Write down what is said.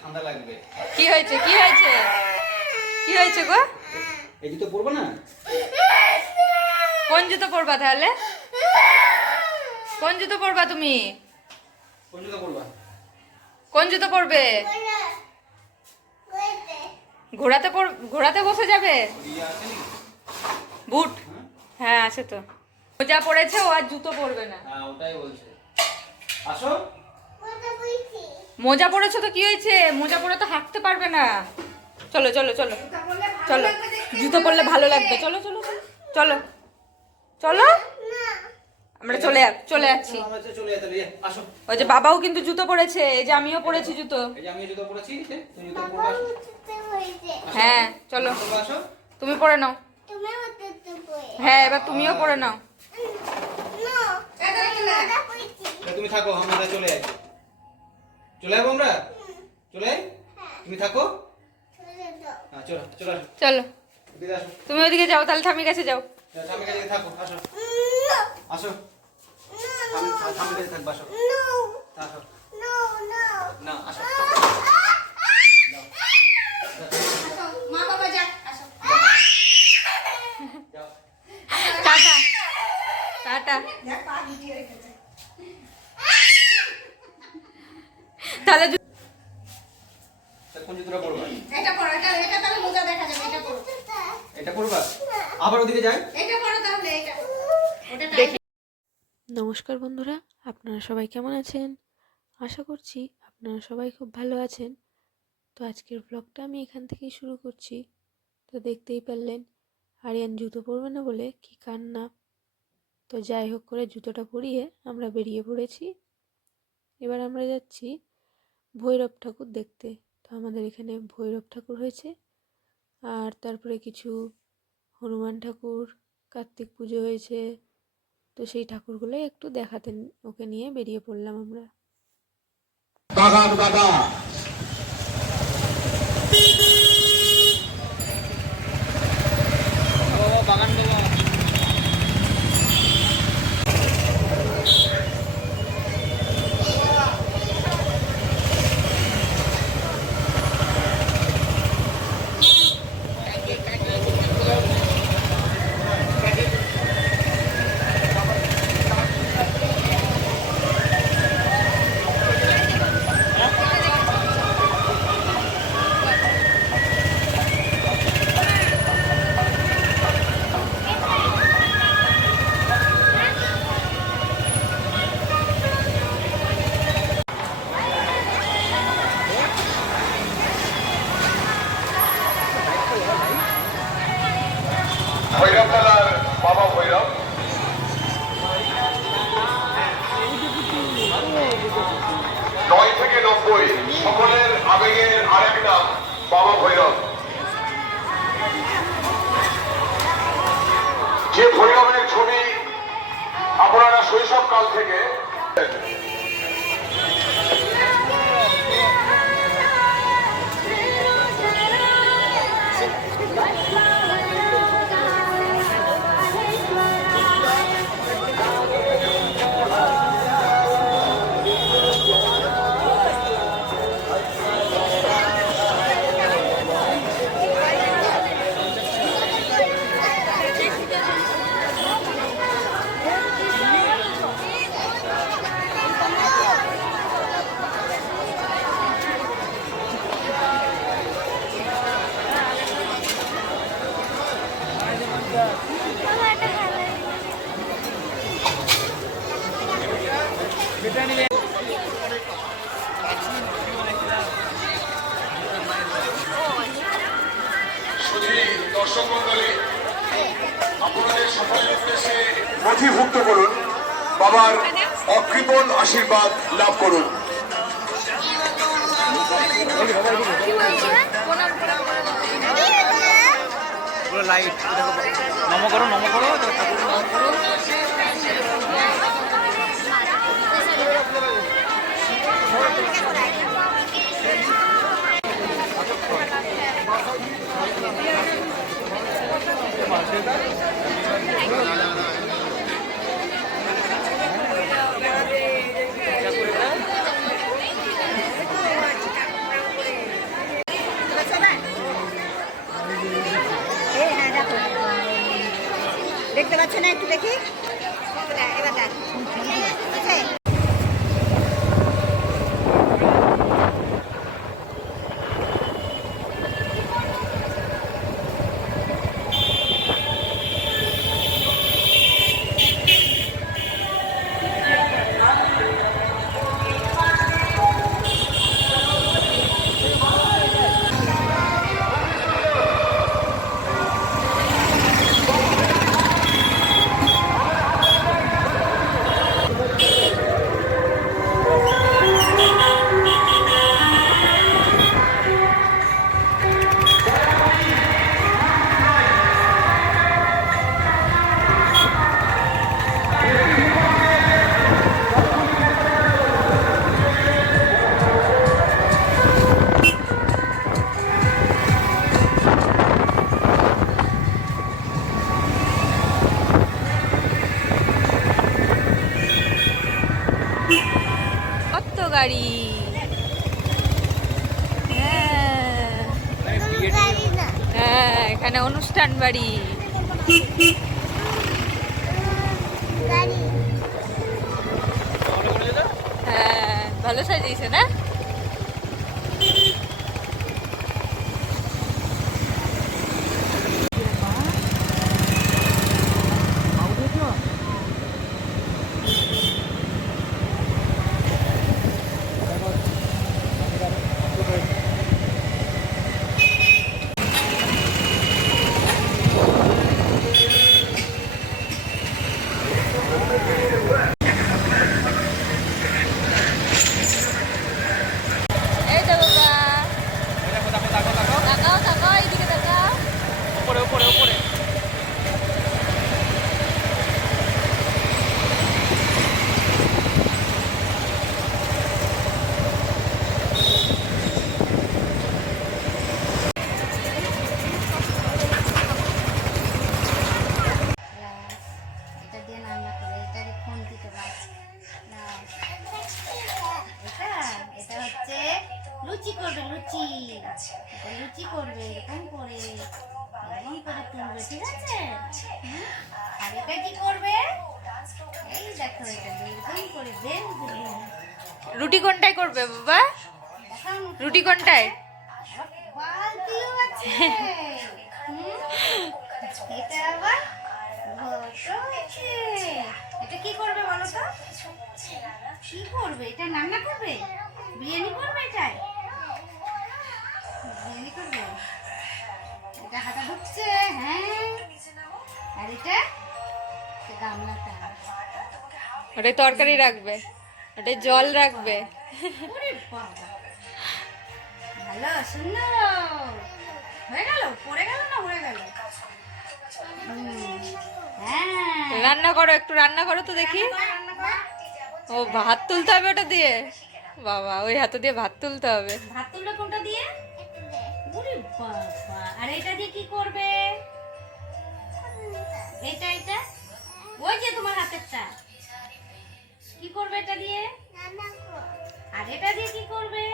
ঠান্ডা লাগবে। কি হয়েছে? কি হয়েছে? কি হয়েছে গো? এই জুতো পরবো না? কোন জুতো পরবা তাহলে? কোন জুতো পরবা তুমি? কোন জুতো পরবা? কোন জুতো পরবে? ঘোড়াতে ঘোড়াতে বসে যাবে? বুট? হ্যাঁ? হ্যাঁ আছে তো। মোজা পড়েছে ও আর জুতো পরবে না। হ্যাঁ ওটাই বলছে। আসো। মোজা পড়েছো তো কি হয়েছে? মোজা পরে তো হাঁটতে পারবে না। চলো চলো চলো। চলো। জুতো পরলে ভালো লাগবে। চলো চলো চলো। চলো। আমরা চলে চলে যাচ্ছি। আমরা যে চলে যেতে আসো। ওই যে বাবাও কিন্তু জুতো পরেছে। এই যে আমিও পরেছি জুতো। এই যে আমি জুতো পরেছি এই যে, তুমি জুতো পরবে আসো। হ্যাঁ চলো। তুমি পরে নাও। হ্যাঁ এবার তুমিও পরে নাও। তুমি থাকো। আমরা চলে যাই চলে যাব আমরা? চলে তুমি থাকো? হ্যাঁ চলো চলো চলো। তুমি ওইদিকে যাও তাহলে ঠামির কাছে যাও। কাছে থাকো আসো। কাছে থাকব না টাটা। টাটা। তাহলে কোন জুতোটা পরবা? এটা পড়ো এটা এটা তাহলে মোজা দেখা যাবে এটা পড়ো এটা পরবা? আবার ওদিকে যাই। এটা পড়ো তাহলে এটা। দেখি। নমস্কার বন্ধুরা আপনারা সবাই কেমন আছেন? আশা করছি আপনারা সবাই খুব ভালো আছেন। তো আজকের ব্লগটা আমি এখান থেকেই শুরু করছি। তো দেখতেই পারলেন আরিয়ান জুতো পরবে না বলে কি কান্না। তো যাই হোক করে জুতোটা পরিয়ে আমরা বেরিয়ে পড়েছি। এবার আমরা যাচ্ছি ভৈরব ঠাকুর দেখতে। তো আমাদের এখানে ভৈরব ঠাকুর হয়েছে। আর তারপরে কিছু হনুমান ঠাকুর, কার্তিক পুজো হয়েছে। তো সেই ঠাকুরগুলোই একটু দেখাতেন, ওকে নিয়ে বেরিয়ে পড়লাম আমরা। ভৈরব মেলার বাবা ভৈরব। নয় থেকে নব্বই, সকলের আবেগের আরেক নাম বাবা ভৈরব। যে ভৈরবের ছবি আপনারা শৈশবকাল থেকে দর্শক মন্ডলী আপনাদের সকলের উদ্দেশ্যে নথিভুক্ত করুন বাবার অকৃপণ আশীর্বাদ লাভ করুন। নম করো নম করো ঠাকুর দেখতে পাচ্ছেন না একটু দেখি? গাড়ি। হ্যাঁ। হ্যাঁ এখানে অনুষ্ঠান বাড়ি। হ্যাঁ ভালো সাজিয়েছে না? আর এটা কি করবে? এই দেখো এটা এরকম করে বেল রুটি কোনটায় করবে বাবা? রুটি কোনটায়? বালতিও আছে। এটা আবার এটা কি করবে বলো তো? কি করবে? এটা রান্না ওটাই তরকারি রাখবে ওটাই জল রাখবে। ভালো সুন্দর। হয়ে গেল? পড়ে গেল না গেল? রান্না করো একটু রান্না করো তো দেখি। ও ভাত তুলতে হবে ওটা দিয়ে? বাবা ওই হাতে দিয়ে ভাত তুলতে হবে। ভাত তুলবে কোনটা দিয়ে? ওরে বাবা। আর এটা দিয়ে কি করবে? এটা এটা? ওই যে তোমার হাতেরটা। কি করবে এটা দিয়ে? আর এটা দিয়ে কি করবে?